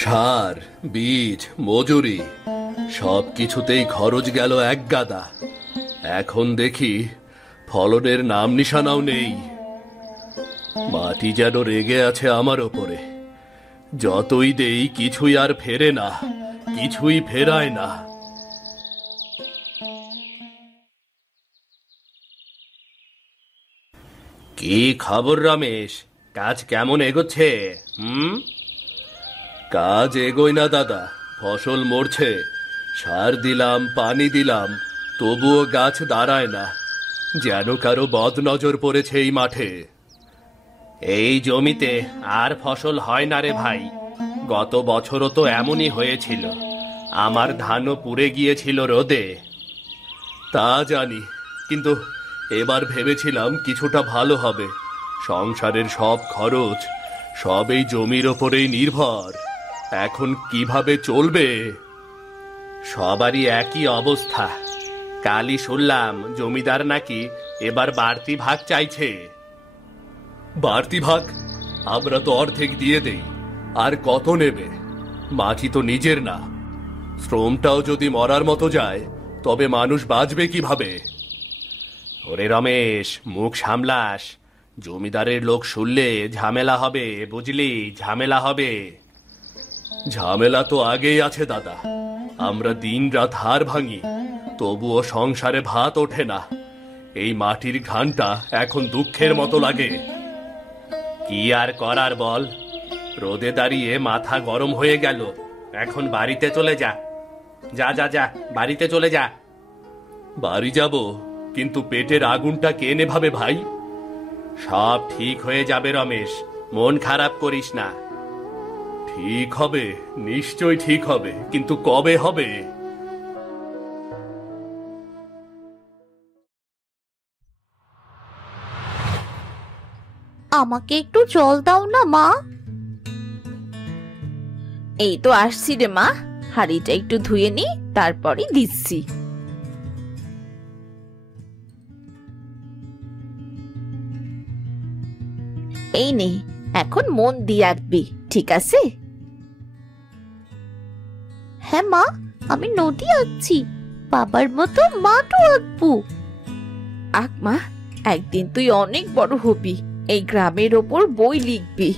সার, বীজ, মজুরি সবকিছুতেই খরচ গেল এক গাদা। এখন দেখি ফলনের নাম নিশানাও নেই। মাটি যেন রেগে আছে আমার ওপরে। যতই দেই কিছুই আর ফেরে না, কিছুই ফেরায় না। কি খবর রমেশ? কাজ কেমন এগোচ্ছে? কাজ এগোয় না দাদা, ফসল মরছে। সার দিলাম, পানি দিলাম, তবুও গাছ দাঁড়ায় না। যেন কারো বদনজর পড়েছে এই মাঠে। এই জমিতে আর ফসল হয় না রে ভাই। গত বছরও তো এমনই হয়েছিল। আমার ধানও পুড়ে গিয়েছিল রোদে। তা জানি, কিন্তু এবার ভেবেছিলাম কিছুটা ভালো হবে। সংসারের সব খরচ সব এই জমির ওপরেই নির্ভর। এখন কিভাবে চলবে? সবারই একই অবস্থা। কালই শুনলাম জমিদার নাকি এবার বাড়তি ভাগ চাইছে। বাড়তি ভাগ? আমরা তো অর্ধেক দিয়ে দেই, আর কত নেবে? মাটি তো নিজের না। শ্রমটাও যদি মরার মতো যায়, তবে মানুষ বাঁচবে কিভাবে? ওরে রমেশ, মুখ সামলাস। জমিদারের লোক শুনলে ঝামেলা হবে, বুঝলি? ঝামেলা হবে। ঝামেলা তো আগেই আছে দাদা। আমরা দিন রাত হাড় ভাঙি, তবুও সংসারে ভাত ওঠে না। এই মাটির ঘানটা এখন দুঃখের মতো লাগে। কি আর করার বল? রোদে দাঁড়িয়ে মাথা গরম হয়ে গেল। এখন বাড়িতে চলে যা। যা যা যা, বাড়িতে চলে যা। বাড়ি যাব, কিন্তু পেটের আগুনটা কে নেভাবে ভাই? সব ঠিক হয়ে যাবে রমেশ, মন খারাপ করিস না। ঠিক হবে, নিশ্চয় ঠিক হবে, কিন্তু কবে হবে? আমাকে একটু জল দাও না মা। এই তো আসছি রে মা, হাঁড়িটা একটু ধুয়ে নি, তারপরে দিচ্ছি। এই নে, এখন মন দিয়ে আঁকবি, ঠিক আছে? হ্যাঁ মা, আমি নদী আঁকছি, বাবার মতো মাঠও আঁকবো। আঁক মা, একদিন তুই অনেক বড় হবি, এই গ্রামের ওপর বই লিখবি।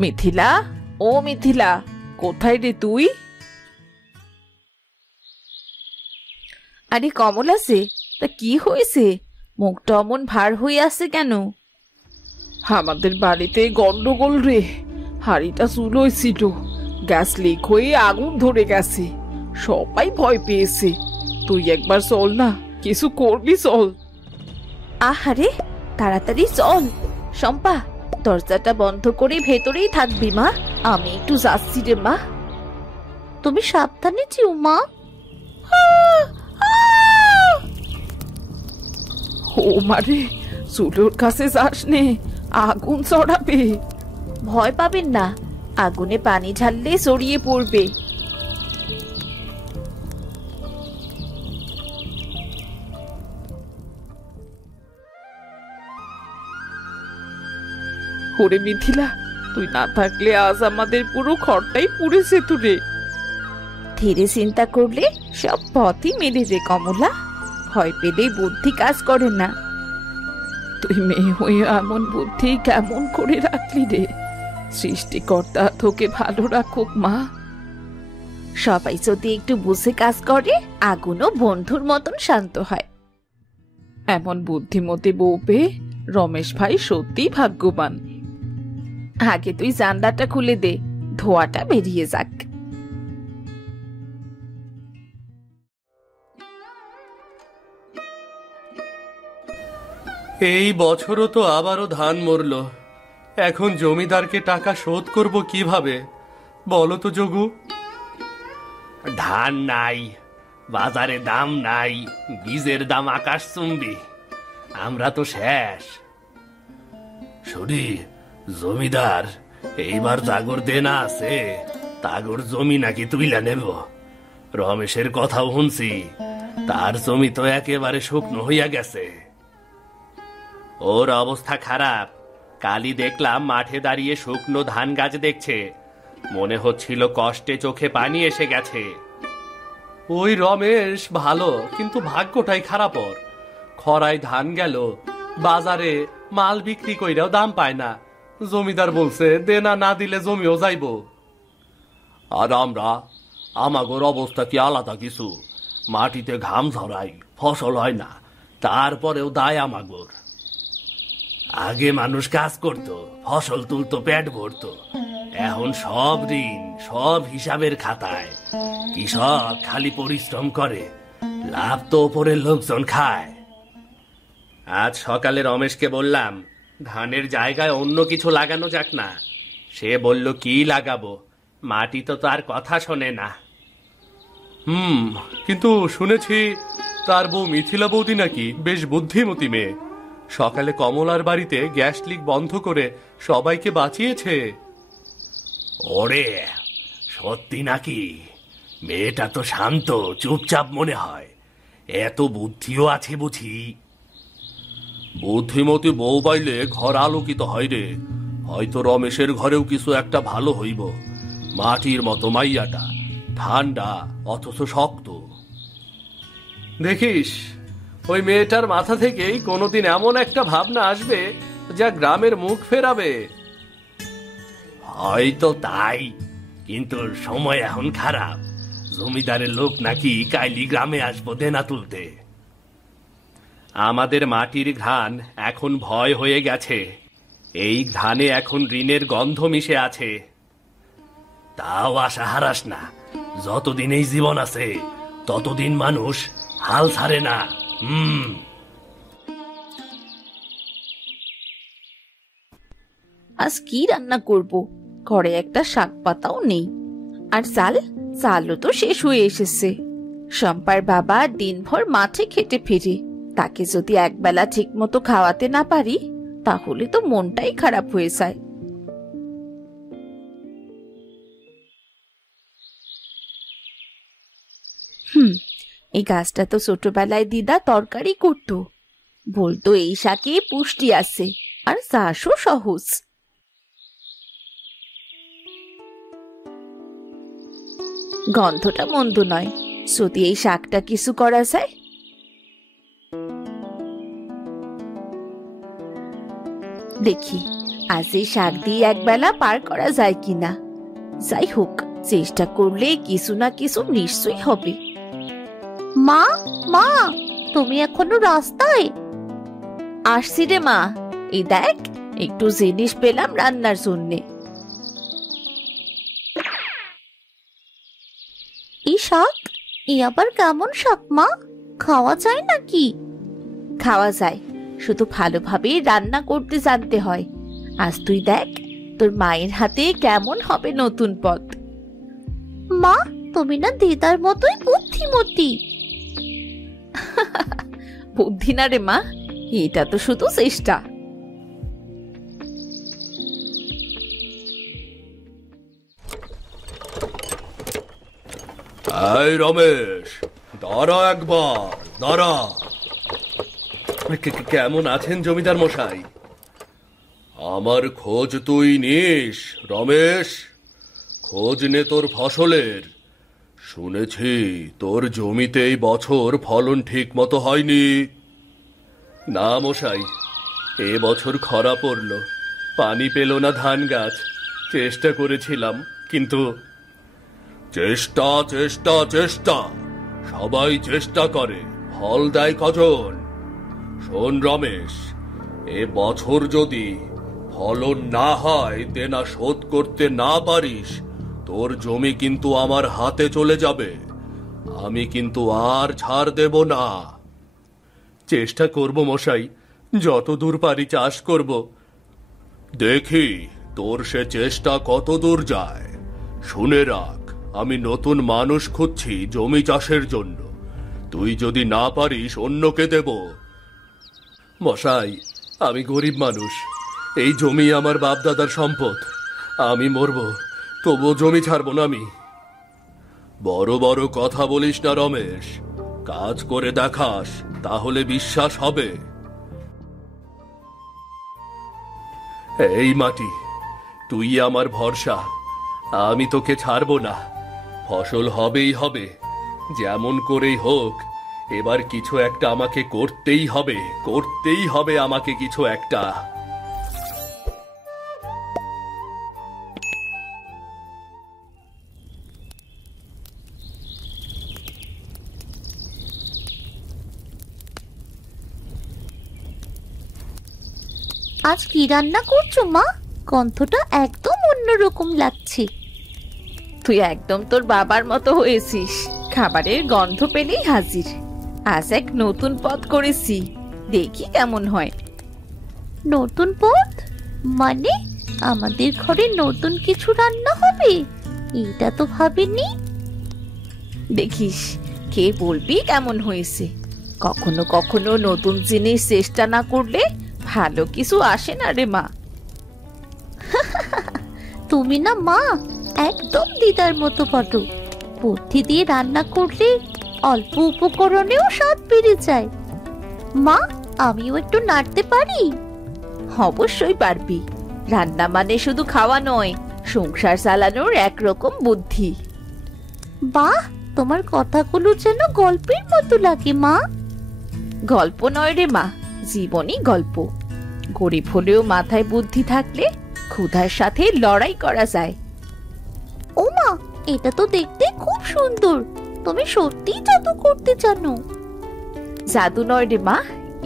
মিথিলা, ও মিথিলা, কোথায় রে তুই? আরে কমল আছে, তা কি হয়েছে? মুখটা অমন ভার হয়ে আছে কেন? আমাদের বাড়িতে গন্ডগোল রে। হাড়িটা চুল হয়েছিল, গ্যাস লিক হয়ে আগুন ধরে গেছে। সবাই ভয় পেয়েছে। তুই একবার চল না, কিছু করবি, চল। আহারে, তাড়াতাড়ি চল। শম্পা, দরজাটা বন্ধ করে ভেতরেই থাকবি মা, আমি একটু যাচ্ছি রে মা। তুমি সাবধানে যেও মা। ও মারে, চুলোর কাছে যাস নে, আগুন চড়াবে। ভয় পাবেন না, আগুনে পানি ঢাললে ছড়িয়ে পড়বে। ওরে মিথিলা, তুই না থাকলে আজ আমাদের পুরো ঘরটাই পুড়ে যেত রে। ধীরে চিন্তা করলে সব পথই মেলে রে কমলা। ভয় পেলে বুদ্ধি কাজ করে না। তুই মেয়ে হয়ে এমন বুদ্ধি কেমন করে রাখলি রে? সৃষ্টিকর্তা তোকে ভালো রাখুক মা। সবাই যদি একটু বুঝে কাজ করে, আগুনও বন্ধুর মতন শান্ত হয়। এমন বুদ্ধিমতী বউ পেয়ে রমেশ ভাই সত্যি ভাগ্যবান। আগে তুই জানলাটা খুলে দে, ধোঁয়াটা বেরিয়ে যাক। এই বছরও তো আবারও ধান মরল। এখন জমিদারকে টাকা শোধ করব কিভাবে বলো তো যোগু? ধান নাই, বাজারে দাম নাই, বীজের দাম আকাশচুম্বী। আমরা তো শেষ। শুনি জমিদার এইবার জাগর দেনা আছে, তাগর জমি নাকি তুইলা নেব। রমেশের কথাও শুনছি, তার জমি তো একেবারে শুকনো হইয়া গেছে। ওর অবস্থা খারাপ। কালই দেখলাম মাঠে দাঁড়িয়ে শুকনো ধান গাছ দেখছে, মনে হচ্ছিল কষ্টে চোখে পানি এসে গেছে। ওই রমেশ ভালো, কিন্তু ভাগ্যটাই খারাপ ওর। খরায় ধান গেল, বাজারে মাল বিক্রি কইরাও দাম পায় না। জমিদার বলছে দেনা না দিলে জমিও যাইব। আর আমাগোর অবস্থা কি আলাদা কিছু? মাটিতে ঘাম ঝরাই, ফসল হয় না, তারপরেও দায় আমাগোর। আগে মানুষ কাজ করত, ফসল তুলতো, পেট ভরতো। এখন সব ঋণ, সব হিসাবের খাতায়। কৃষক খালি পরিশ্রম করে, লাভ তো ওপরের লোকজন খায়। আজ সকালে রমেশকে বললাম ধানের জায়গায় অন্য কিছু লাগানো যাক না। সে বলল কি লাগাবো, মাটি তো তার কথা শোনে না। কিন্তু শুনেছি তার বউ মিথিলা বৌদি নাকি বেশ বুদ্ধিমতী মেয়ে। সকালে কমলার বাড়িতে গ্যাস লিক বন্ধ করে সবাইকে বাঁচিয়েছে। ওরে, সত্যি নাকি? মেয়েটা তো শান্ত, চুপচাপ মনে হয়। এত বুদ্ধিও আছে বুঝি? বুদ্ধিমতী বউ পাইলে ঘর আলোকিত হয় রে। হয়তো রমেশের ঘরেও কিছু একটা ভালো হইব। মাটির মতো মাইয়াটা, ঠান্ডা অথচ শক্ত। দেখিস, ওই মেয়েটার মাথা থেকেই কোনোদিন এমন একটা ভাবনা আসবে যা গ্রামের মুখ ফেরাবে। হয়তো তাই, কিন্তু সময় এখন খারাপ। জমিদারের লোক নাকি কাইলি গ্রামে আসবো দেনা তুলতে। আমাদের মাটির ঘ্রাণ এখন ভয় হয়ে গেছে। এই ঘ্রাণে এখন ঋণের গন্ধ মিশে আছে। তাও আশা হারাস না, যতদিন এই জীবন আছে ততদিন মানুষ হাল ছাড়ে না। আজ কি রান্না করব? ঘরে একটা শাক পাতাও নেই, আর চালও তো শেষ হয়ে এসেছে। শম্পার বাবা দিনভর মাঠে খেটে ফিরে, তাকে যদি একবেলা ঠিক মতো খাওয়াতে না পারি তাহলে তো মনটাই খারাপ হয়ে যায়। এই গাছটা তো ছোটবেলায় দিদা তরকারি করতো, বলতো এই শাকে পুষ্টি আছে আর চাষও সহজ। গন্ধটা মন্দ নয়, যদি এই শাকটা কিছু করা যায়। দেখি আজ এই শাক দিয়ে একবেলা পার করা যায় কিনা। যাই হোক, চেষ্টা করলে কিছু না কিছু নিশ্চয়ই হবে। মা, মা, তুমি এখনো রাস্তায়? আসছি রে মা, এই দেখ একটু জিনিস পেলাম রান্নার জন্যে। এই শাক, এ আবার কেমন শাক মা? খাওয়া যায় নাকি? খাওয়া যায়, শুধু ভালোভাবে রান্না করতে জানতে হয়। আজ তুই দেখ তোর মায়ের হাতে কেমন হবে নতুন পদ। মা, তুমি না দিদার মতোই বুদ্ধিমতী। বুদ্ধি না রে মা, এটা তো শুধু চেষ্টা। এই রমেশ, দাঁড়া একবার, দাঁড়া। কেমন আছেন জমিদার মশাই? আমার খোঁজ তুই নিস রমেশ, খোঁজ নে তোর ফসলের। শুনেছি তোর জমিতে এই বছর ফলন ঠিক মতো হয়নি। না মশাই, এ বছর খরা পড়ল, পানি পেল না ধান গাছ। চেষ্টা করেছিলাম, কিন্তু চেষ্টা চেষ্টা চেষ্টা, সবাই চেষ্টা করে, ফল দেয় কজন? শোন রমেশ, এ বছর যদি ফলন না হয়, দেনা শোধ করতে না পারিস, তোর জমি কিন্তু আমার হাতে চলে যাবে। আমি কিন্তু আর ছাড় দেব না। চেষ্টা করব মশাই, যত দূর পারি চাষ করব। দেখি তোর সে চেষ্টা কত দূর যায়। শুনে রাখ, আমি নতুন মানুষ খুঁজছি জমি চাষের জন্য। তুই যদি না পারিস অন্যকে দেব। মশাই, আমি গরিব মানুষ, এই জমি আমার বাপ দাদার সম্পদ। আমি মরব, তবুও জমি ছাড়ব না আমি। বড় বড় কথা বলিস না রমেশ, কাজ করে দেখাস, তাহলে বিশ্বাস হবে। এই মাটি, তুই আমার ভরসা। আমি তোকে ছাড়বো না। ফসল হবেই হবে, যেমন করেই হোক। এবার কিছু একটা আমাকে করতেই হবে, করতেই হবে আমাকে কিছু একটা। আজ কি রান্না করছো মা? গন্ধটা একদম অন্যরকম লাগছে। তুই একদম তোর বাবার মতো হয়েছিস, খাবারের গন্ধ পেলেই হাজির। আজ এক নতুন পদ করেছি, দেখি কেমন হয়। নতুন পদ? মানে আমাদের ঘরে নতুন কিছু রান্না হবে? এটা তো ভাবিনি। দেখিস, কে বলবি কেমন হয়েছে। কখনো কখনো নতুন জিনিস চেষ্টা না করলে ভালো কিছু আসে না রে মা। তুমি না মা একদম দিদার মতো বটো। বুদ্ধি দিয়ে রান্না করলে অল্প উপকরণেও স্বাদ বেড়ে যায়। মা, আমিও একটু নাড়তে পারি? অবশ্যই পারবি। রান্না মানে শুধু খাওয়া নয়, সংসার চালানোর একরকম বুদ্ধি। বাহ, তোমার কথাগুলো যেন গল্পের মতো লাগে মা। গল্প নয় রে মা, জীবনই গল্প। গরিব হলেও মাথায় বুদ্ধি থাকলে ক্ষুধার সাথে লড়াই করা যায়। ও মা, এটা তো দেখতে খুব সুন্দর। তুমি সত্যিই জাদু করতে জানো? জাদু নয় রে মা,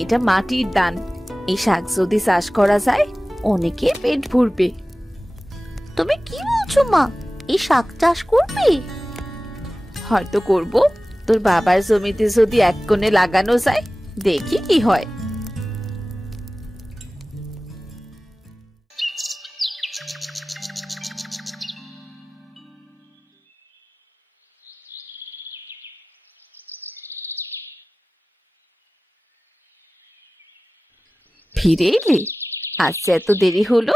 এটা মাটির দান। এই শাক যদি চাষ করা যায়, অনেকের পেট ভরবে। তুমি কি বলছো মা? এই শাক চাষ করবে? হয়তো করব। তোর বাবার জমিতে যদি এক কোণে লাগানো যায়, দেখি কি হয়। ফিরে এলি? আজ এত দেরি হলো?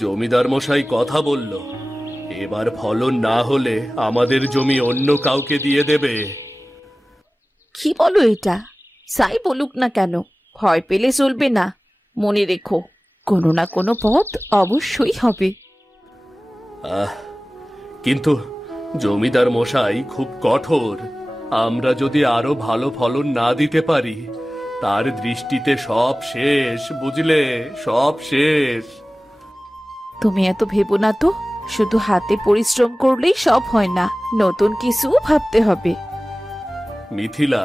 জমিদার মশাই কথা বলল, এবার ফলন না হলে আমাদের জমি অন্য কাউকে দিয়ে দেবে। কি বলো এটা? সাই বলুক না কেন, ভয় পেলে চলবে না। মনে রেখো, কোনো না কোনো পথ অবশ্যই হবে। কিন্তু জমিদার মশাই খুব কঠোর। আমরা যদি আরো ভালো ফলন না দিতে পারি, তার দৃষ্টিতে সব শেষ, বুঝলে? সব শেষ। তুমি এত ভেবো না তো, শুধু হাতে পরিশ্রম করলেই সব হয় না, নতুন কিছু ভাবতে হবে। মিথিলা,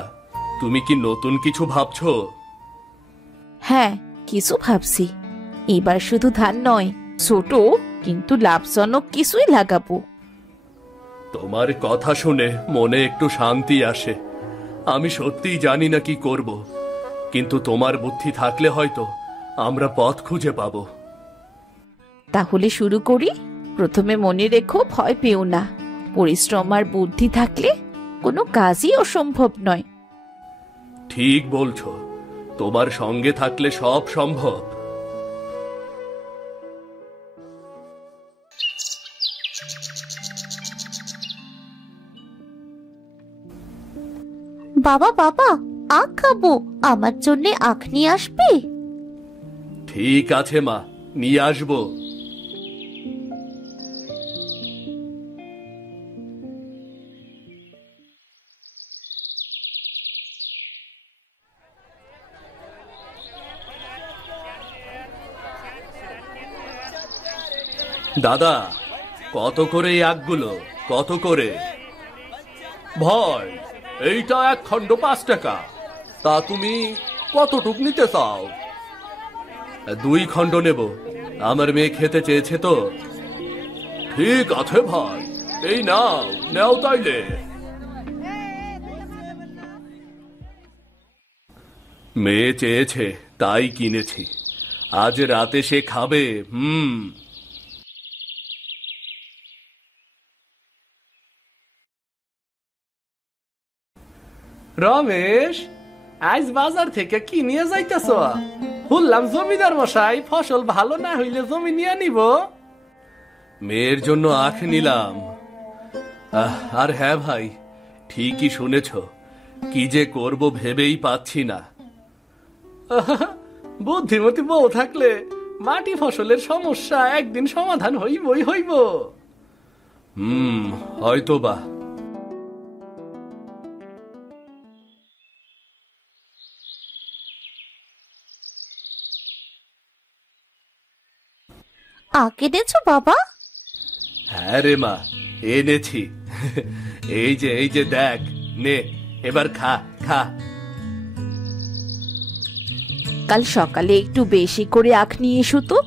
তুমি কি নতুন কিছু ভাবছো? হ্যাঁ, কিছু ভাবছি। এবার শুধু ধান নয়, ছোট কিন্তু লাভজনক কিছুই লাগাবো। তোমার কথা শুনে মনে একটু শান্তি আসে। আমি সত্যিই জানি না কি করব, কিন্তু তোমার বুদ্ধি থাকলে হয়তো আমরা পথ খুঁজে পাবো। তাহলে শুরু করি। প্রথমে মনে রেখো, ভয় পেও না। পরিশ্রম আর বুদ্ধি থাকলে কোনো কাজই অসম্ভব নয়। ঠিক বলছো, তোমার সঙ্গে থাকলে সব সম্ভব। বাবা বাবা, আখ খাবো। আমার জন্য আখ নিয়ে আসবে? ঠিক আছে মা, নিয়ে আসবো। দাদা, কত করে এই আখগুলো? কত করে? ভাই, এইটা এক খণ্ড 5 টাকা। তা তুমি কতটুক নিতে চাও? 2 খণ্ড নেব, আমার মেয়ে খেতে চেয়েছে তো। ঠিক আছে ভাই, এই নাও, নাও তাইলে। মেয়ে চেয়েছে তাই কিনেছি। আজ রাতে সে খাবে। রমেশ, আজ বাজার থেকে কি নিয়ে যাইতেছ? শুনলাম জমিদার মশাই ফসল ভালো না হইলে জমি নিয়ে নিব। মেয়ের জন্য আখ নিলাম। আর হ্যাঁ ভাই, ঠিকই শুনেছ। কি যে করব ভেবেই পাচ্ছি না। বুদ্ধিমতী বউ থাকলে মাটি ফসলের সমস্যা একদিন সমাধান হইবই হইব। হয়তো বা। আখ এনেছো বাবা? হ্যাঁ রে মা, এনেছি। এই যে দেখ, নে এবার খা খা। কাল সকালে একটু বেশি করে আখ নিয়ে এসো তো।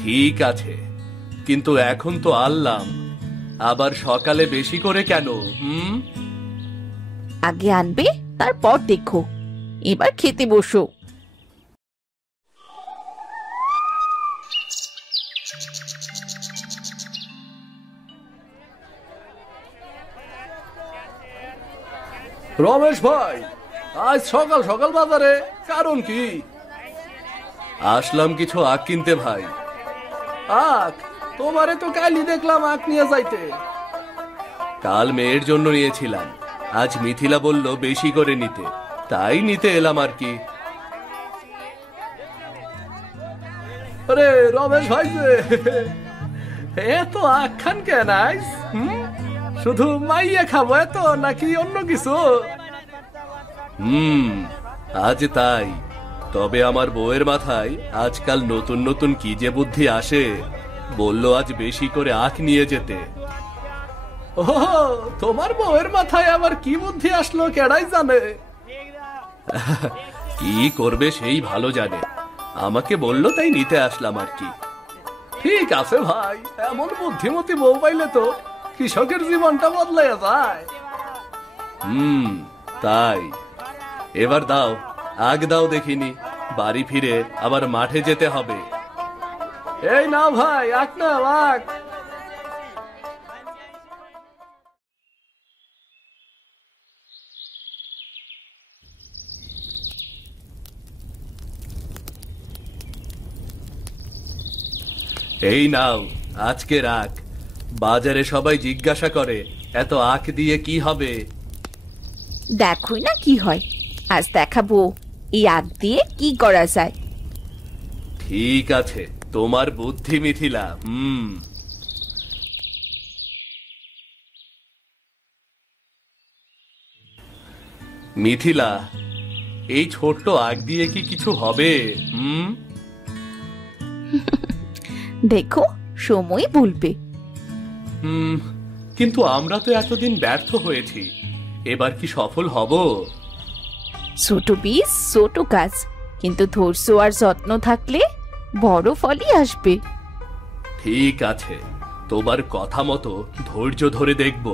ঠিক আছে, কিন্তু এখন তো আনলাম, আবার সকালে বেশি করে কেন? আগে আনবে, তারপর দেখো। এবার খেতে বসো। রমেশ ভাই, আজ সকাল সকাল বাজারে, কারণ কি? আসলাম কিছু আখ কিনতে ভাই। আখ? তোমারে তো কালই দেখলাম আখ নিয়ে যাইতে। কাল মেয়ের জন্য নিয়েছিলাম, আজ মিথিলা বলল বেশি করে নিতে, তাই নিতে এলাম আর কি। আরে রমেশ ভাই যে, এত আখ খান কেন আইস? শুধু মাইয়া খাবো এত, নাকি অন্য কিছু? আজ তাই। তবে আমার বউয়ের মাথায় আজকাল নতুন নতুন কি যে বুদ্ধি আসে, বলল আজ বেশি করে আখ নিয়ে যেতে। ও, তোমার বউয়ের মাথায় আবার কি বুদ্ধি আসলো কেডাই জানে? কি করবে সেই ভালো জানে, আমাকে বলল তাই নিতে আসলাম আর কি। ঠিক আছে ভাই, এমন বুদ্ধিমতী বউ পাইলে তো কৃষকের জীবনটা বদলাইয়া যায়। তাই। এবার দাও, আগ দাও দেখিনি, বাড়ি ফিরে আবার মাঠে যেতে হবে। এই নাও ভাই, আখ নাও আখ। এই নাও আজকে আখ। বাজারে সবাই জিজ্ঞাসা করে এত আখ দিয়ে কি হবে। দেখোই না কি হয়, আজ দেখাবো এই আখ দিয়ে কি করা যায়। ঠিক আছে, তোমার বুদ্ধি মিথিলা। মিথিলা, এই ছোট্ট আখ দিয়ে কি কিছু হবে? দেখো, সময় বলবে। কিন্তু আমরা তো এতদিন ব্যর্থ হয়েছি, এবার কি সফল হব? ছোট বীজ, ছোট গাছ, কিন্তু ধৈর্য আর যত্ন থাকলে বড় ফলই আসবে। ঠিক আছে, তোমার কথা মতো ধৈর্য ধরে দেখব।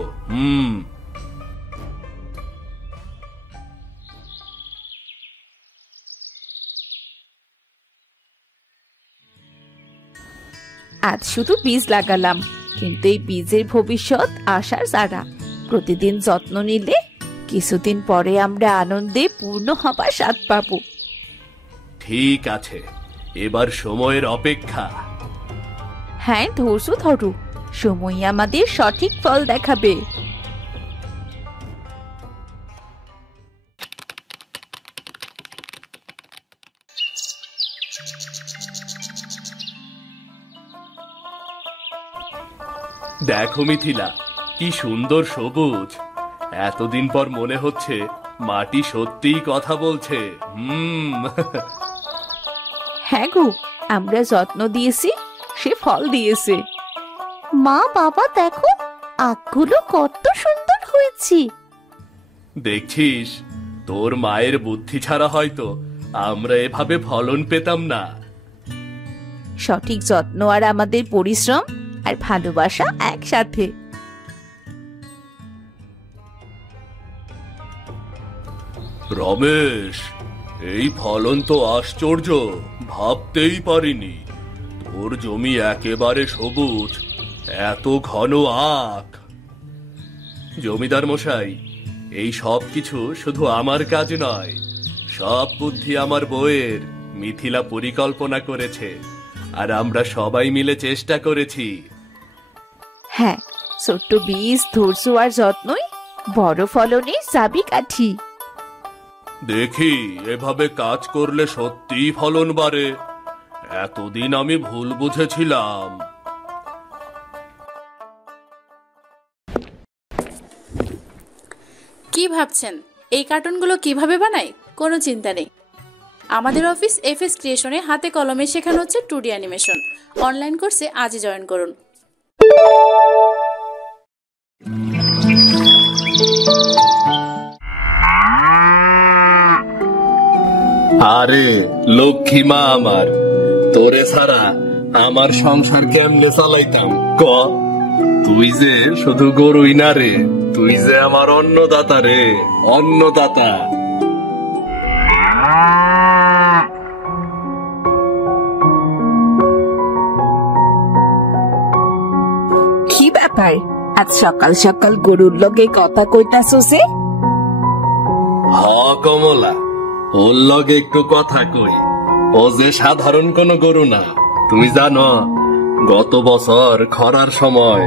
আজ শুধু বীজ লাগালাম, কিন্তু এই বীজের ভবিষ্যৎ আশার চারা। প্রতিদিন যত্ন নিলে কিছুদিন পরে আমরা আনন্দে পূর্ণ হবার স্বাদ পাবো। ঠিক আছে, এবার সময়ের অপেক্ষা। হ্যাঁ, ধৈর্য ধরো, সময় আমাদের সঠিক ফল দেখাবে। দেখো মিথিলা, কি সুন্দর সবুজ। এতদিন পর মনে হচ্ছে মাটি সত্যিই কথা বলছে। হ্যাঁ গো, আমরা যত্ন দিয়েছি, সে ফল দিয়েছে। মা বাবা দেখো, আখগুলো কত সুন্দর হয়েছে। দেখছিস, তোর মায়ের বুদ্ধি ছাড়া হয়তো আমরা এভাবে ফলন পেতাম না। সঠিক যত্ন আর আমাদের পরিশ্রম আর ভালোবাসা একসাথে। রমেশ, এই ফলন তো আশ্চর্য, ভাবতেই পারিনি। তোর জমি একেবারে সবুজ, এত ঘন আখ। জমিদার মশাই, এই সব কিছু শুধু আমার কাজ নয়, সব বুদ্ধি আমার বউয়ের। মিথিলা পরিকল্পনা করেছে, আর আমরা সবাই মিলে চেষ্টা করেছি। হ্যাঁ, ছোট্ট বীজ, ধৈর্য আর যত্নই বড় ফলনের চাবিকাঠি। দেখি, এভাবে কাজ করলে সত্যিই ফলন বাড়ে। এতদিন আমি ভুল বুঝেছিলাম। কি ভাবছেন এই কার্টুনগুলো কিভাবে বানাই? কোনো চিন্তা নেই, আমাদের অফিস এফএস ক্রিয়েশনে হাতে কলমে শেখানো হচ্ছে 2D অ্যানিমেশন। অনলাইন কোর্সে আজই জয়েন করুন। আরে লক্ষ্মী মা আমার, তোরে ছাড়া আমার সংসার কেমনে চালাইতাম ক? তুই যে শুধু গরুই না রে, তুই যে আমার অন্নদাতা রে, অন্নদাতা। কি ব্যাপার, আজ সকাল সকাল গরুর লগে কথা কইতাছছে? হ কমলা, ওর লগে একটু কথা কই। ও যে সাধারণ কোন গরু না, তুমি জানো গত বছর খরার সময়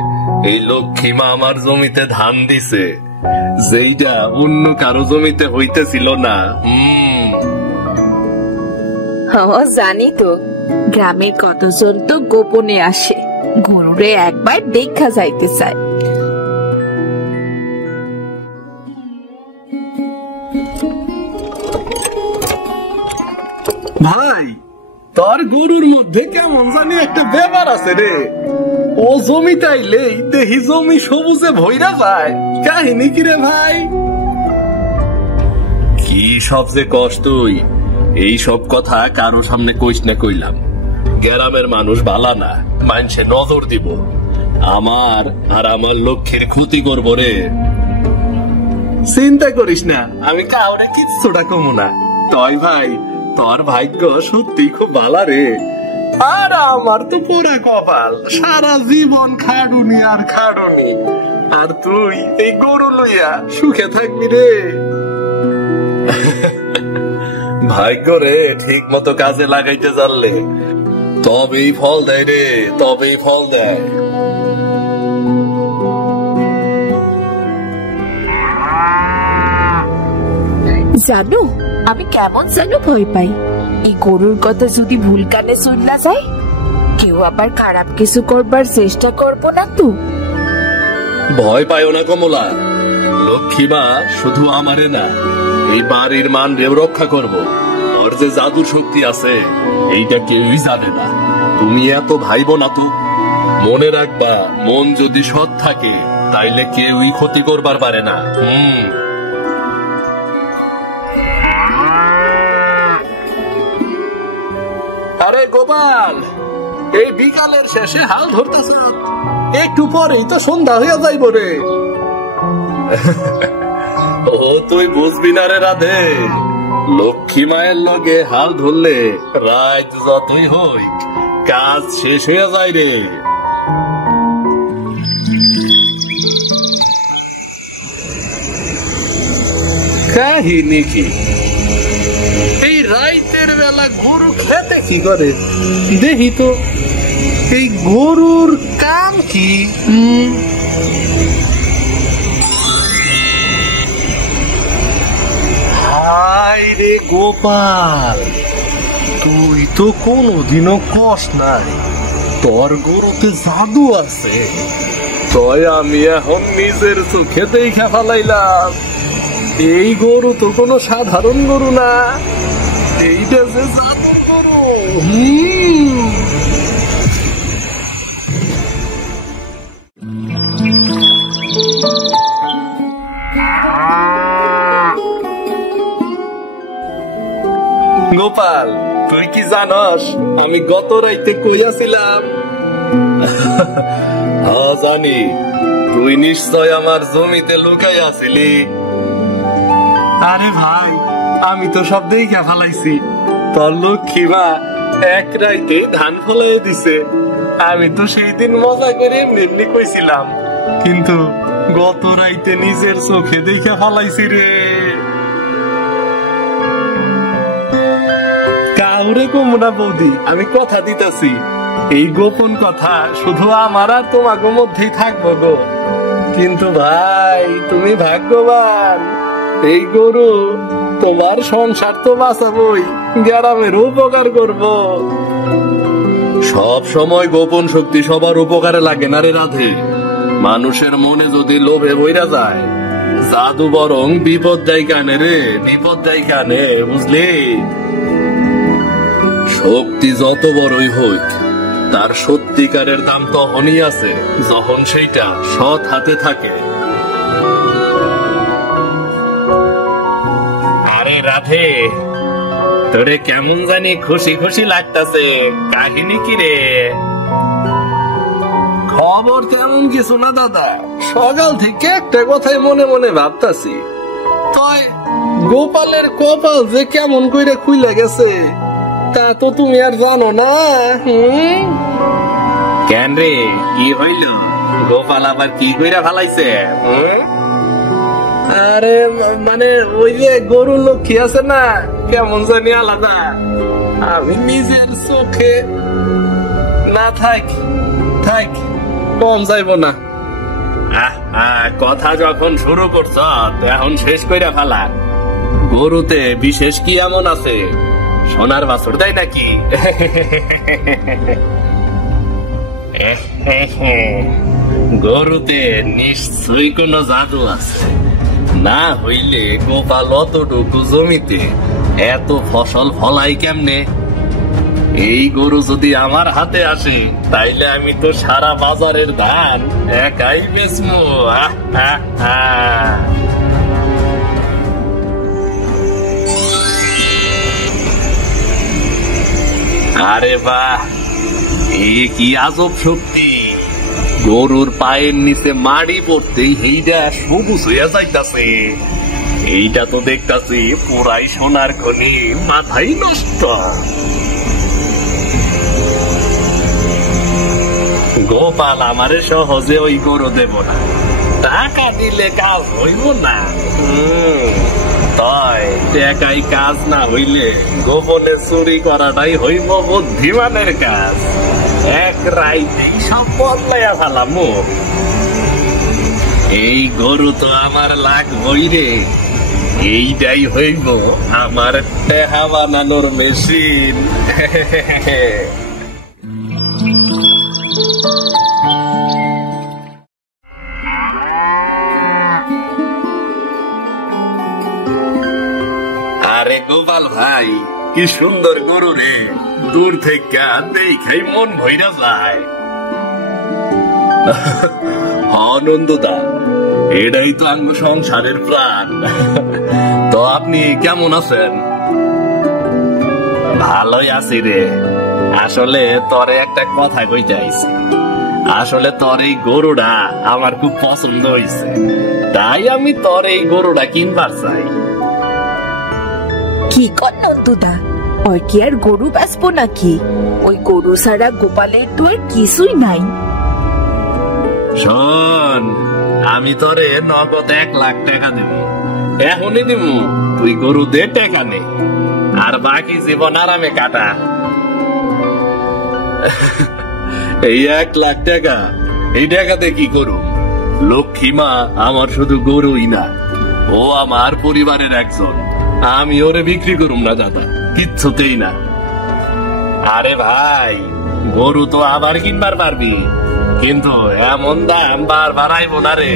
এই লক্ষ্মী মা আমার জমিতে ধান দিছে, যেইটা অন্য কারো জমিতে হইতেছিল না। জানি তো, গ্রামে কতজন তো গোপনে আসে, গরুরে একবার দেখা যাইতে চায়। ভাই, তোর গরুর মধ্যে কেমন জানি একটা ব্যাপার আছে রে। ও জমিতে আইলেই দেখি জমি সবুজে ভইরা যায়, কাহিনী কি রে ভাই? কি সব যে কষ্টই, এই সব কথা কারো সামনে কইস না কইলাম। গ্রামের মানুষ বালা না, মানুষে নজর দিব, আমার আর আমার লক্ষ্যের ক্ষতি করবো রে। চিন্তা করিস না, আমি কাউরে কিচ্ছুটা কমু না। তই ভাই, তোর ভাগ্য সত্যি খুব ভালো রে। আর আমার তো পুরা কপাল, সারা জীবন খাডুনি আর খাডুনি, আর তুই এই গরু লইয়া সুখে থাকবি রে। ভাগ্য রে ঠিক মতো কাজে লাগাইতে জানলে তবেই ফল দেয় রে, তবেই ফল দেয়। জানো, আমি কেমন যেন ভয় পাই। এই গরুর কথা যদি ভুল কানে শুনলা যায়, কেউ আবার খারাপ কিছু করবার চেষ্টা করবো না তো? ভয় পাইও না কমলা, লক্ষ্মী মা শুধু আমারে না, এই বাড়ির মান রেও রক্ষা করব। ওর যে জাদু শক্তি আছে এইটা কেউই জানে না। তুমি এত ভাইব না তো, মনে রাখবা মন যদি সৎ থাকে তাইলে কেউই ক্ষতি করবার পারে না। আরে গোপাল, এই বিকালের শেষে হাল ধরতেছ, একটু পরেই তো সন্ধ্যা হইয়া যাইব রে। ও তুই বুঝবি না রে রাধে, লক্ষ্মী মায়ের লগে হাল ধরলে রাত যতই হই কাজ শেষ হইয়া যায় রে। কাহিনী কি? এই রাইতের বেলা গরু খেতে কি করে দেখি তো, এই গরুর কাম কি? হায় রে গোপাল, তুই তো কোনোদিনও কস নাই তোর গরুতে জাদু আছে। তয় আমি এখন নিজের চোখে দেখা ফেলাইলাম, এই গরু তো কোনো সাধারণ গরু না, এইটা যে জাদু গরু। গোপাল, তুই কি জানস আমি গত রাইতে কইয়াছিলাম? হ্যাঁ জানি, তুই নিশ্চয় আমার জমিতে লুকাই আছিলি। আরে ভাই, আমি তো সব দেখা ফেলাইছি। তোর লক্ষ্মী মা এক রাইতে ধান ফলাই দিছে, আমি তো সেই দিন মজা করে এমনি কইছিলাম, কিন্তু গত রাইতে নিজের চোখে দেখা ফেলাইছি রে। কাউরে কমুনা বৌদি, আমি কথা দিতেছি, এই গোপন কথা শুধু আমার আর তোমাকে মধ্যেই থাকবো গো। কিন্তু ভাই, তুমি ভাগ্যবান, এই গরু তোমার সংসার তো বাঁচাবই, গ্রামের উপকার করব। সব সময় গোপন শক্তি সবার উপকারে লাগে না রে রাধে। মানুষের মনে যদি লোভে বইরা যায়, জাদু বরং বিপদ দেয় কানে রে, বিপদ দেয় কানে, বুঝলি? শক্তি যত বড়ই হোক, তার সত্যিকারের দাম তখনই আছে যখন সেইটা সৎ হাতে থাকে। আরে রাধে, তোরে কেমন জানি খুশি খুশি লাগতাছে, কাহিনী কি রে? খবর তেমন কিছু না দাদা, সকাল থেকে একটা কথাই মনে মনে ভাবতাছি, তাই গোপালের কপাল যে কেমন কইরা খুইলা গেছে তা তো তুমি আর জানো না। কেন রে, কি হইল? গোপাল আবার কি কইরা ফালাইছে? আরে মানে ওই যে গরু লক্ষ্মী আছে না, কেমন জানি আলাদা। আমি নিজের চোখে না থাক থাক কম যাইব না। কথা যখন শুরু করছ এখন শেষ কইরা ফালা। গরুতে বিশেষ কি এমন আছে? সোনার বাছুর দেয় নাকি? গরুতে নিশ্চয়ই কোনো জাদু আছে, না হইলে গোপাল অতটুকু জমিতে এত ফসল ফলাই কেমনে? এই গরু যদি আমার হাতে আসে তাইলে আমি তো সারা বাজারের ধান একাই বেচবো। আরে বাহ, এ কি আজব শক্তি! গরুর পায়ের নিচে মাড়ি পড়তেই এইটা সবুজ হইয়া যাইতাছে। এইটা তো দেখতাছি পুরাই সোনার খনি, মাথাই নষ্ট। গোপাল আমারে সহজে ওই গরু দেব না, টাকা দিলে কাজ হইব না। তাই টাকাই কাজ না হইলে গোপনে চুরি করাটাই হইব বুদ্ধিমানের কাজ। এক রাইতেই সব বদলাইয়া ফেলামু। এই গরু তো আমার লাগবই রে, এইটাই হইব আমার টেহা বানানোর মেশিন। আরে গোপাল ভাই, কি সুন্দর গরু রে, দূর থেকে দেখাই মন ভইরা যায়। আনন্দদা, এটাই তো আঙ্গ সংসারের প্রাণ। তো আপনি কেমন আছেন? ভালোই আছি রে। আসলে তরে একটা কথা কইতে আইছি। আসলে তোর এই গরুটা আমার খুব পছন্দ হয়েছে, তাই আমি তোর এই গরুটা কিনবার চাই। কি কর নন্দুদা, ওই কি আর গরু বেচবো নাকি? ওই গরু ছাড়া গোপালের তো আর কিছুই নাই। শোন, আমি তোরে নগদ 1 লাখ টাকা দেব, এখনই দিব। তুই গরু দে, টাকা নে, আর বাকি জীবন আরামে কাটা। এই 1 লাখ টাকা, এই টাকাতে কি করু? লক্ষ্মী মা আমার শুধু গরুই না, ও আমার পরিবারের একজন। আমি ওরে বিক্রি করুম না দাদা, কিচ্ছুতেই না। আরে ভাই, গরু তো আবার কিনবার পারবি, কিন্তু এমন দাম বারবার আইব না রে।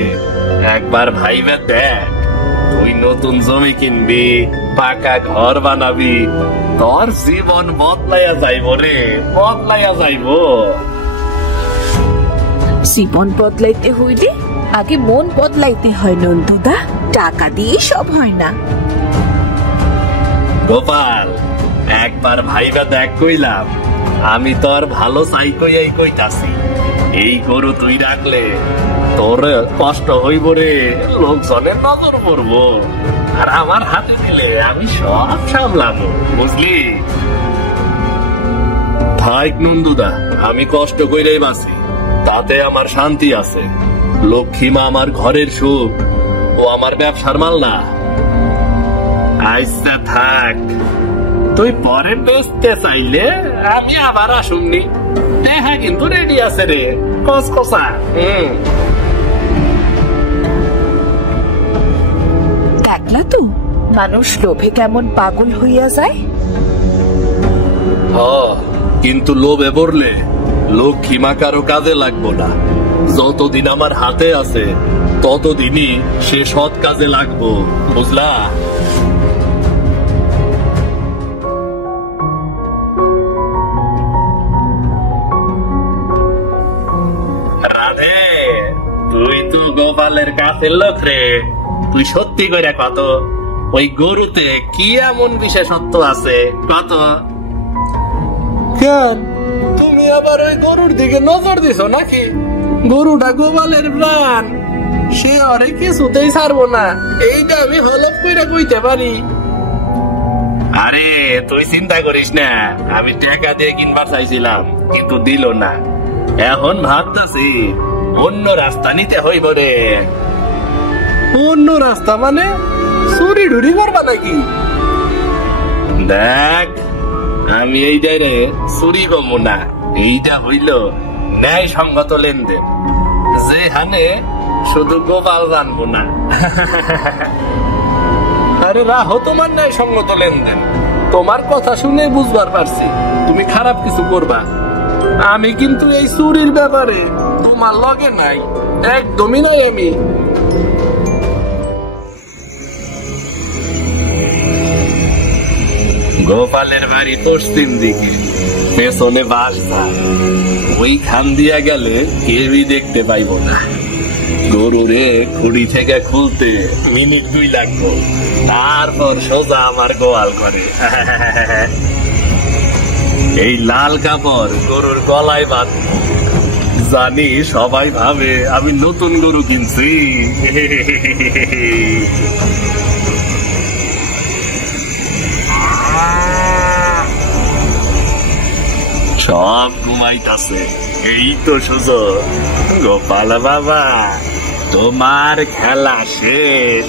একবার ভাইবে দেখ, তুই নতুন জমি কিনবি, পাকা ঘর বানাবি, তোর জীবন বদলাইয়া যাইব রে, বদলাইয়া যাইব। জীবন বদলাইতে হইলে আগে মন বদলাইতে হয় নন্দুদা, টাকা দিয়ে সব হয় না। গোপাল, একবার ভাইবা দেখ কইলাম, আমি তোর ভালো চাই কইয়াই কইতাছি। এই গরু তুই রাখলে তোর কষ্ট হইব রে, লোকজনের নজর পড়বো, আর আমার হাতে দিলে আমি সব সামলাবো, বুঝলি? থাক নন্দুদা, আমি কষ্ট কইরাই বাঁচি, তাতে আমার শান্তি আছে। লক্ষ্মী মা আমার ঘরের সুখ, ও আমার ব্যবসার মাল না। আচ্ছা থাক, তুই পরে বেচতে চাইলে আমি আবার আসুমনি, দেখা কিন্তু রেডি আছে রে, কসকসা। দেখলা তো, মানুষ লোভে কেমন পাগল হইয়া যায়। কিন্তু লোভে পড়লে লক্ষ্মী মা কারো কাজে লাগবো না। যতদিন আমার হাতে আছে ততদিনই সে সৎ কাজে লাগবো, বুঝলা? রাধে, তুই তো গোপালের কাছের লোক রে। তুই সত্যি করে কত, ওই গরুতে কি এমন বিশেষত্ব আছে কত? কেন তুমি আবার ওই গরুর দিকে নজর দিছো নাকি? গরুটা গোপালের প্রাণ, সে আরে কিছুতেই ছাড়বো না, এইটা আমি হলফ কইরা কইতে পারি। আরে তুই চিন্তা করিস না, আমি টাকা দিয়ে কিনবার চাইছিলাম কিন্তু দিল না। এখন ভাবতেছি অন্য রাস্তা নিতে হইব রে। অন্য রাস্তা মানে চুরি ঢুরি করবা নাকি? দেখ, আমি এইটা রে চুরি করবো না, এইটা হইল ন্যায় সঙ্গত লেনদেন, যেখানে শুধু গোপাল জানবো না। আরে রাহো তোমার ন্যায় সঙ্গত লেনদেন, তোমার কথা শুনে বুঝবার পারছি তুমি খারাপ কিছু করবা। আমি কিন্তু এই চুরির ব্যাপারে তোমার লগে নাই, একদমই নাই। আমি গোপালের বাড়ি পশ্চিম দিকে, পেছনে বাঁশঝাড়, ওইখান দিয়া গেলে কেউই দেখতে পাইব না। গরুরে খুঁড়ি থেকে খুলতে মিনিট 2 লাগবে, তারপর সোজা আমার গোয়াল করে। এই লাল কাপড় গরুর গলায় বাঁধবো, জানি সবাই ভাবে আমি নতুন গরু কিনছি। সব ঘুমাইতাছে, এই তো সুযোগ। গোপাল বাবা, তোমার খেলা শেষ।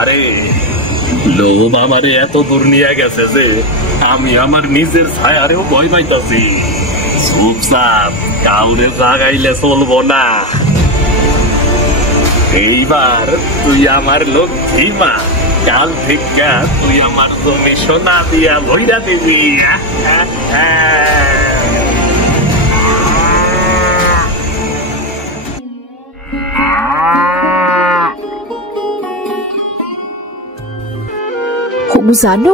আরে লোভ আমারে এত দূর নিয়ে গেছে যে আমি আমার নিজের ছায়ারেও ভয় পাইতাছি। চুপচাপ কাউরে জাগাইলে চলবো না। এইবার তুই আমার লক্ষ্মী মা, কাল থেকে তুই আমার জমি সোনা দিয়া ভইরা দিবি। জানো,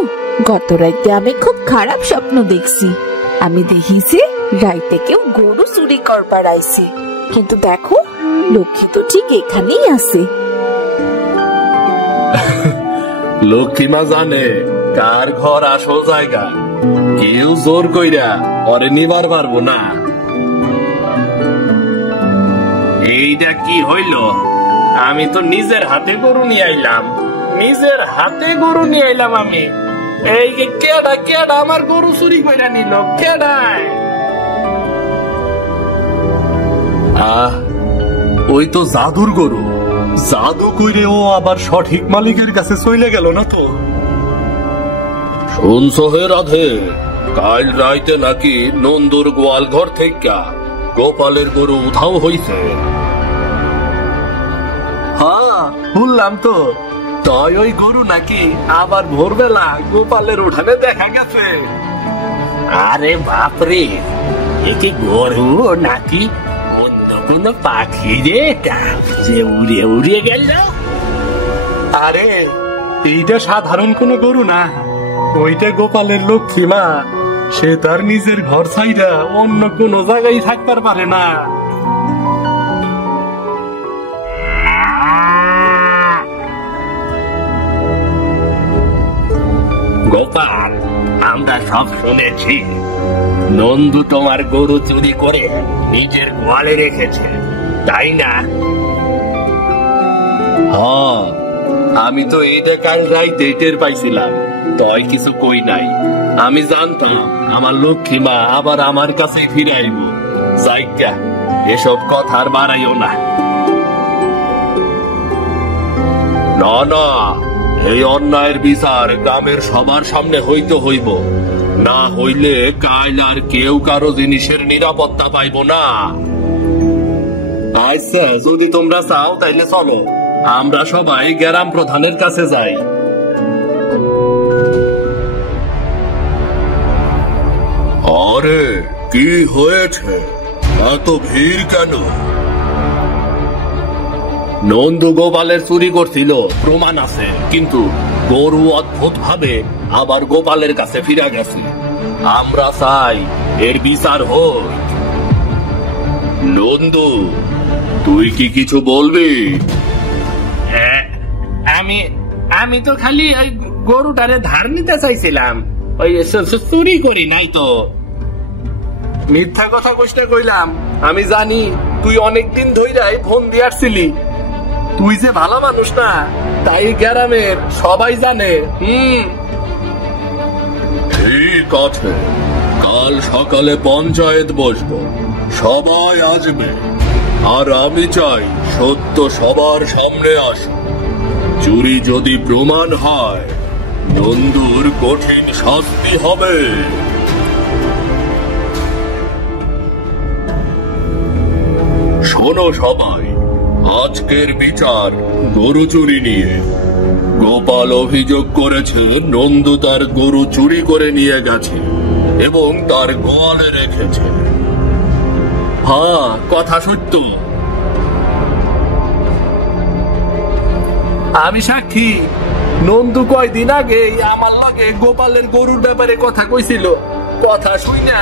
গত রাইতে আমি খুব খারাপ স্বপ্ন দেখছি। আমি দেখিছি রাইতে কেউ গরু চুরি করবার আইছে, কিন্তু দেখো লক্ষ্মী তো ঠিক এখানেই আছে। লক্ষ্মী মা জানে কার ঘর আসল জায়গা, কেউ জোর কইরা ওরে নিবার পারবো না। এইটা কি হইল? আমি তো নিজের হাতে গরু নিয়ে আইলাম, নিজের হাতে গরু নিয়ে আইলাম আমি। এই যে কেডা কেডা আমার গরু চুরি কইরা নিল? কেডায়? ওই তো জাদুর গরু। জাদু কইরে ও আবার সঠিক মালিকের কাছে চলে গেল না তো? শুনছো হে রাধে, কাল রাইতে নাকি নন্দুর গোয়াল ঘর থেকে গোপালের গরু উধাও হইছে। হ্যাঁ শুনলাম তো। তাই ওই গরু নাকি আবার ভোরবেলা গোপালের উঠানে দেখা গেছে। আরে বাপরে, এ কি গরু নাকি অন্য কোন পাখি রে যে উড়ে উড়ে গেল? আরে এইটা সাধারণ কোন গরু না, ওইটা গোপালের লক্ষ্মী মা। সে তার নিজের ঘর ছাইরা অন্য কোন জায়গায় থাকতে পারে না। গোপাল, আমরা সব শুনেছি নন্দু তোমার গরু চুরি করে নিজের গোয়ালে রেখেছে, তাই না? হ্যাঁ, আমি তো এইটা কাল রাইতে টের পাইছিলাম, তাই কিছু কই নাই। আমি জানতাম আমার লক্ষ্মী মা আবার আমার কাছে ফিরে আইব। যাইগা, এসব কথা আর বাড়াইও না। না না, এই অন্যায়ের বিচার গ্রামের সবার সামনে হইতে হইব, না হইলে কাল আর কেউ কারো জিনিসের নিরাপত্তা পাইব না। আচ্ছা, যদি তোমরা চাও তাইলে চলো, আমরা সবাই গ্রাম প্রধানের কাছে যাই। আরে কি হয়েছে, এত ভিড় কেন? নন্দু গোপালের চুরি করছিল, প্রমাণ আছে, কিন্তু গরু অদ্ভুত ভাবে আবার গোপালের কাছে ফিরে গেছে। আমরা চাই এর বিচার হোক। নন্দু, তুই কি কিছু বলবি? আমি তো খালি ওই গরুটারে ধার নিতে চাইছিলাম, ওই চুরি করি নাই তো। মিথ্যা কথা কইটা কইলাম? আমি জানি তুই অনেকদিন ধইরাই ফোন দিয়ে আসছিলি। তুই যে ভালো মানুষ না, তাই গ্রামের সবাই জানে। ঠিক আছে, কাল সকালে পঞ্চায়েত বসবো, সবাই আসবে, আর আমি চাই সত্য সবার সামনে আসে। চুরি যদি প্রমাণ হয়, নন্দুর কঠিন শাস্তি হবে। শোনো সবাই, আজকের বিচার গরু চুরি নিয়ে। গোপাল অভিযোগ করেছে নন্দু তার গরু চুরি করে নিয়ে গেছে এবং তার গোয়ালে রেখেছে। হ্যাঁ, কথা সত্য। আমি সাক্ষী। নন্দু কয়দিন আগে আমার লাগে গোপালের গরুর ব্যাপারে কথা কইছিল। কথা শুই না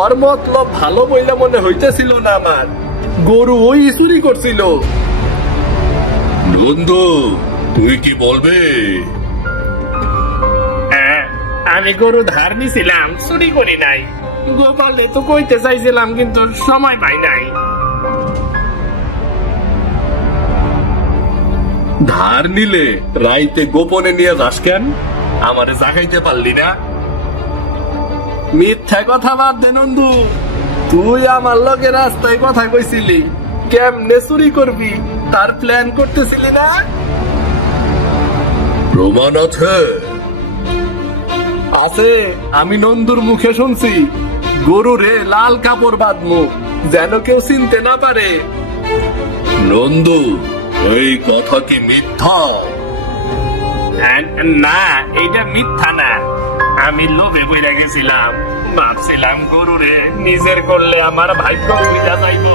ওর মতলব ভালো বইলা মনে হইতেছিল না আমার। গরু ওই চুরি করছিল। নন্দু, তুই কি বলবে? আমি গরু ধার নিছিলাম, চুরি করি নাই। গোপালে তো কইতে চাইছিলাম, কিন্তু সময় পাই নাই। ধার নিলে রাইতে গোপনে নিয়ে যাস কেন? আমারে জাগাইতে পারলি না? মিথ্যা কথা বাদ দে নন্দু। তুই আমার লগে রাস্তায় কথা কইছিলি, কেমনে চুরি করবি তার প্ল্যান করতেছিলি না? প্রমাণ আছে? আছে, আমি নন্দুর মুখে শুনছি। গরুরে লাল কাপড় বাঁধমু, যেন কেউ চিনতে না পারে। নন্দু, এই কথা কি মিথ্যা? না, এটা মিথ্যা না। আমি লোভে পড়ে গেছিলাম, ভাবছিলাম গরুরে নিজের করলে আমার ভাগ্য খুইলা যাইব।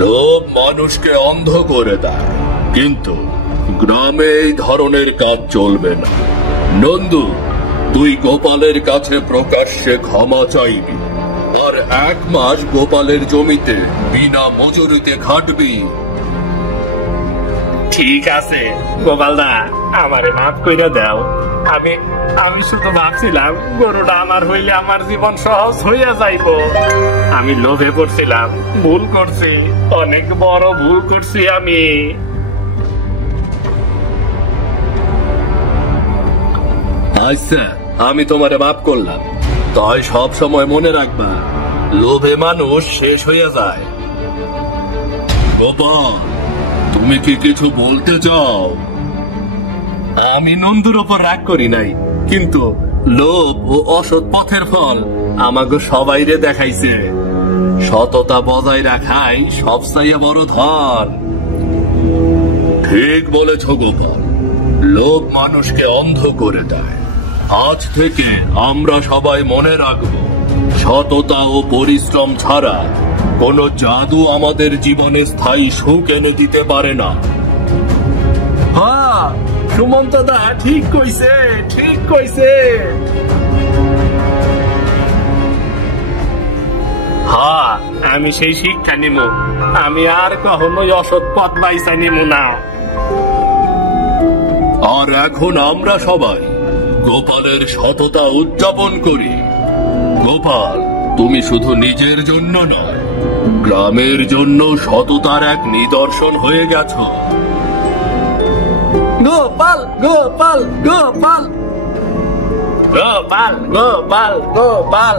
লোভ মানুষকে অন্ধ করে দেয়, কিন্তু গ্রামে এই ধরনের কাজ চলবে না। নন্দু, তুই গোপালের কাছে প্রকাশ্যে ক্ষমা চাইবি, আর 1 মাস গোপালের জমিতে বিনা মজুরিতে খাটবি। ঠিক আছে গোপালদা, আমারে মাফ কইরা দাও। আমি শুধু ভাবছিলাম গরুটা আমার হইলে আমার জীবন সহজ হইয়া যাইব। আমি লোভে পড়ছিলাম, ভুল করছি, অনেক বড় ভুল করছি আমি। আচ্ছা, আমি তোমারে মাফ করলাম। তাই সব সময় মনে রাখবা, লোভে মানুষ শেষ হইয়া যায়। গোপাল, তুমি কি কিছু বলতে চাও? আমি নন্দুর ওপর রাগ করি নাই, কিন্তু লোভ ও অসৎ পথের ফল আমাকে সবাইরে দেখাইছে। সততা বজায় রাখাই সবচেয়ে বড় ধন। ঠিক বলেছ গোপাল, লোভ মানুষকে অন্ধ করে দেয়। আজ থেকে আমরা সবাই মনে রাখব, সততা ও পরিশ্রম ছাড়া কোনো জাদু আমাদের জীবনে স্থায়ী সুখ এনে দিতে পারে না। হ্যাঁ, সুমন্ত দা ঠিক কইছে, ঠিক কইছে। হ্যাঁ, আমি সেই শিক্ষা নিব। আমি আর কখনোই অসৎ পথ বাইসা নিব না। আর এখন আমরা সবাই গোপালের সততা উদযাপন করি। গোপাল, তুমি শুধু নিজের জন্য নয়, গ্রামের জন্য সততার এক নিদর্শন হয়ে গেছো। গোপাল, গোপাল, গোপাল, গোপাল, গোপাল, গোপাল।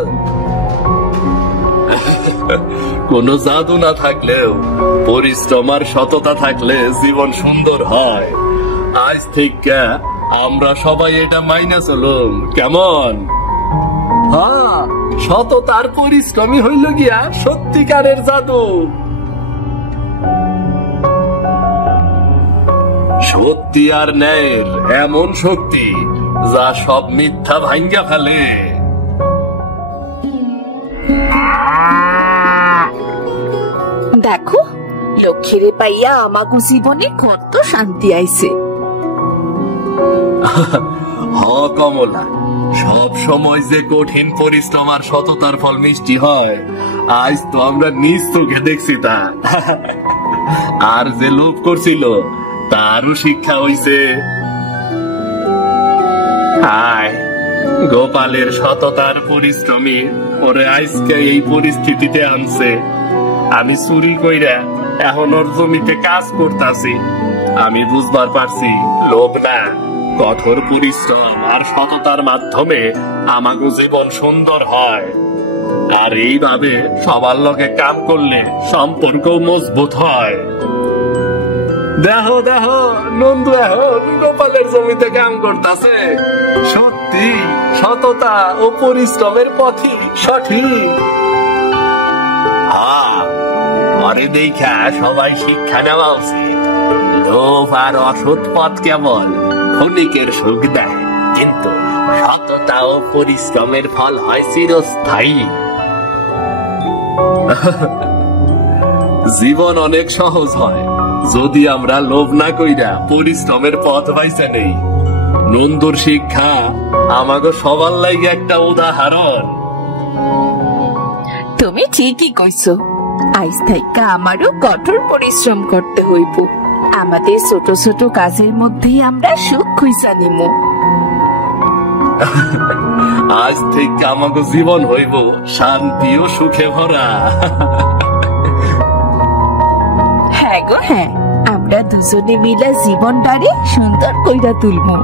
কোনো জাদু না থাকলেও পরিশ্রম আর সততা থাকলে জীবন সুন্দর হয়। আজ থেকে আমরা সবাই এটা মাইনা চলুন, কেমন? হ্যাঁ, সততার পরিশ্রমী হইল গিয়া সত্যিকারের জাদু। সত্যি আর ন্যায়ের এমন শক্তি যা সব মিথ্যা ভাঙ্গা ফেলে। দেখো, লক্ষ্মীরে পাইয়া আমাগো জীবনে কত শান্তি আইছে। হ কমলা, সব সময় যে কঠিন পরিশ্রম আর সততার ফল মিষ্টি হয়, আজ তো আমরা নিজ চোখে দেখছি তা। আর যে লোভ করছিল তারও শিক্ষা হইছে। হায়, গোপালের সততার পরিশ্রমী ওরে আজকে এই পরিস্থিতিতে আনছে। আমি চুরি কইরা এখন ওর জমিতে কাজ করতাছি। আমি বুঝবার পারছি লোভ না, কঠোর পরিশ্রম আর সততার মাধ্যমে আমাগো জীবন সুন্দর হয়। আর এইভাবে সবার লগে কাম করলে সম্পর্ক মজবুত হয়। দেখো দেখো, নন্দু এখন গোপালের জমিতে কাম করতেছে। সত্যি সততা ও পরিশ্রমের পথই সঠিক। আরে দেখা সবাই শিক্ষা নেওয়া উচিত। লোভ আর অসৎ পথ কেবল ক্ষণিকের সুখ দেয়, কিন্তু সততা ও পরিশ্রমের ফল হয় চিরস্থায়ী। জীবন অনেক সহজ হয় যদি আমরা লোভ না কইরা পরিশ্রমের পথ বাইছে নেই। নন্দুর শিক্ষা আমাকে সবার লাগে একটা উদাহরণ। তুমি ঠিকই কইছো, আজ থেকে আমারও কঠোর পরিশ্রম করতে হইব। আমাদের ছোট ছোট কাজের মধ্যেই আমরা সুখ খুঁজা নিব। আজ থেকে আমাকে জীবন হইব শান্তি ও সুখে ভরা। হ্যাঁ গো হ্যাঁ, আমরা দুজনে মিলে জীবনটারে সুন্দর কইরা তুলবো।